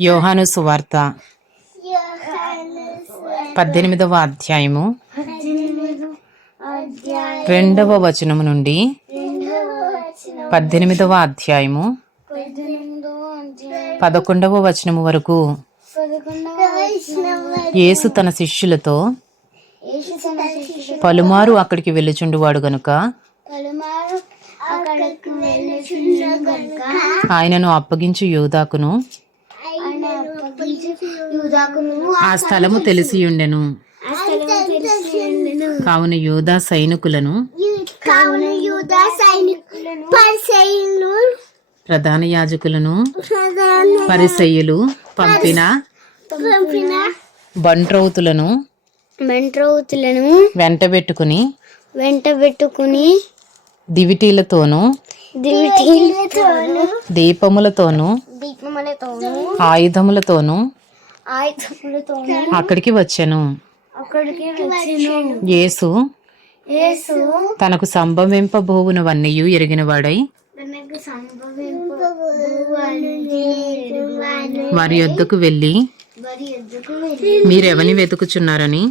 యోహాను సువార్త పద్దెనిమిదవ అధ్యాయము. రెండవ వచనము నుండి పద్దెనిమిదవ అధ్యాయము. పదకొండవ వచనము వరకు యేసు తన శిష్యులతో పలుమారు అక్కడికి వెళ్ళుచుండువాడు గనుక ఆయనను అప్పగించు యోధాకును ఆయన అప్పగించి యూదాకును ఆ స్థలము తెలిసియుండెను. కావున యోధా సైనికులను యూదా ప్రధాన యాజకులను పరిసయ్యులు పంపిన బంట్రౌతులను మెంట్రౌతులను వెంటబెట్టుకుని వెంటబెట్టుకుని దివిటీలతోనూ దివిటీలతోను దీపములతోనూ ఆయుధములతోను అక్కడికి వచ్చెను. అక్కడికి వచ్చెను. యేసు యేసు తనకు సంభవింపబోవునవన్నీ ఎరిగినవాడై వారి యొద్దకు వెళ్ళి మీరెవని వెతుకుచున్నారని?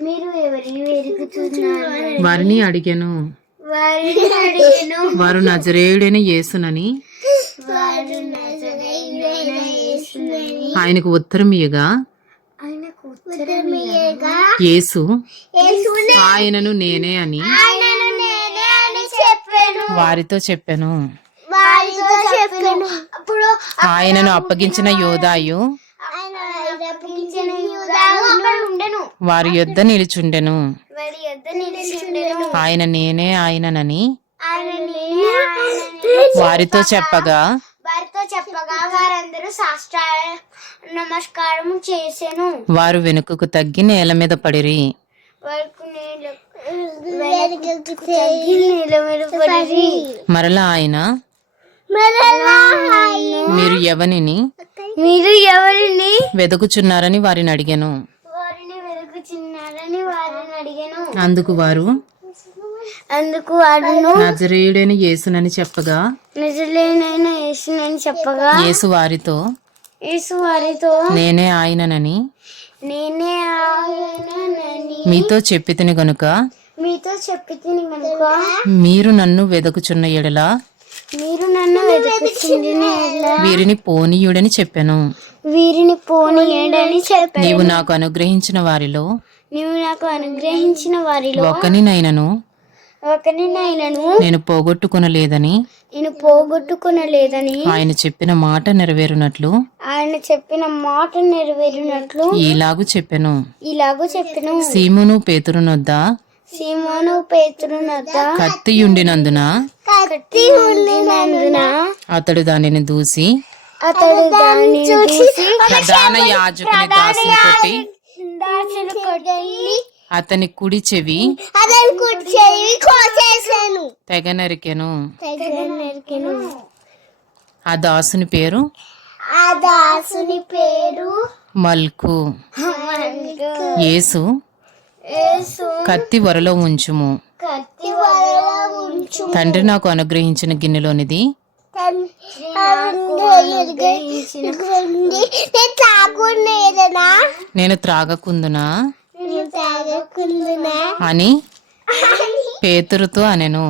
మీరు ఎవరిని వెతుకుతున్నారు వారిని అడిగాను. వారిని అడిగాను. వారు నజరేయుడైన యేసునని. వారు నజరేయుడైన యేసునని ఆయనకు ఉత్తరం ఇయ్యగా. ఆయనకు ఉత్తరమీయగా యేసు ఆయనను నేనే అని వారితో చెప్పాను. ఆయనను అప్పగించిన యోధాయు వారి యొద్ద నిలుచుండెను. ఆయన నేనే ఆయననని ఆయన నేనే ఆయనని వారితో చెప్పగా వారందరూ సాష్ట నమస్కారం చేసెను. వారు వెనుకకు తగ్గి నేల మీద పడిరి. మరలా ఆయన మీరు ఎవనిని మీరు ఎవరిని వెతుకుచున్నారని వారిని అడిగాను. వారిని వెతుకుచున్నారని వారిని అడిగాను. అందుకు వారు అందుకు వాడును నజరేయుడైన యేసునని చెప్పగా? నిజలేనైన యేసునని చెప్పగా? యేసు వారితో యేసు వారితో నేనే ఆయననని నేనే ఆయనని మీతో చెప్పితిని గనుక మీతో చెప్పి తిని కనుక మీరు నన్ను వెదకుచున్న ఎడల మీరు నన్ను ఎడల వీరిని పోనీయుడని చెప్పాను. వీరిని పోనీయడని చెప్పాను. నీవు నాకు అనుగ్రహించిన వారిలో నీవు నాకు అనుగ్రహించిన వారిలో ఒక్కనినైనను నేను పోగొట్టుకొనలేదని. నేను పోగొట్టుకునలేదని. ఆయన చెప్పిన మాట నెరవేరునట్లు. ఆయన చెప్పిన మాట నెరవేరినట్లు. ఈలాగు చెప్పెను. ఇలాగూ చెప్పిన. సీమును పేతురునొద్ద సీమోను పేతురునొద్ద కత్తియుండినందున. కత్తి ఉండినందున అతడు దానిని దూసి. అతడు దాన్ని చూసి ప్రధాన యాజకుని దాసిని కొట్టి. దాచులు కొట్టి. అతని కుడి చెవి. అతను కోసేసాను తెగ నరికెను నరికెను ఆ దాసుని పేరు? ఆ దాసుని పేరు? మల్కు. యేసు. కత్తి వరలో ఉంచుము. కత్తి వరలో ఉంచు తండ్రి నాకు అనుగ్రహించిన గిన్నెలోనిది? నేను త్రాగకుందునా? అని పేతురుతో అనెను.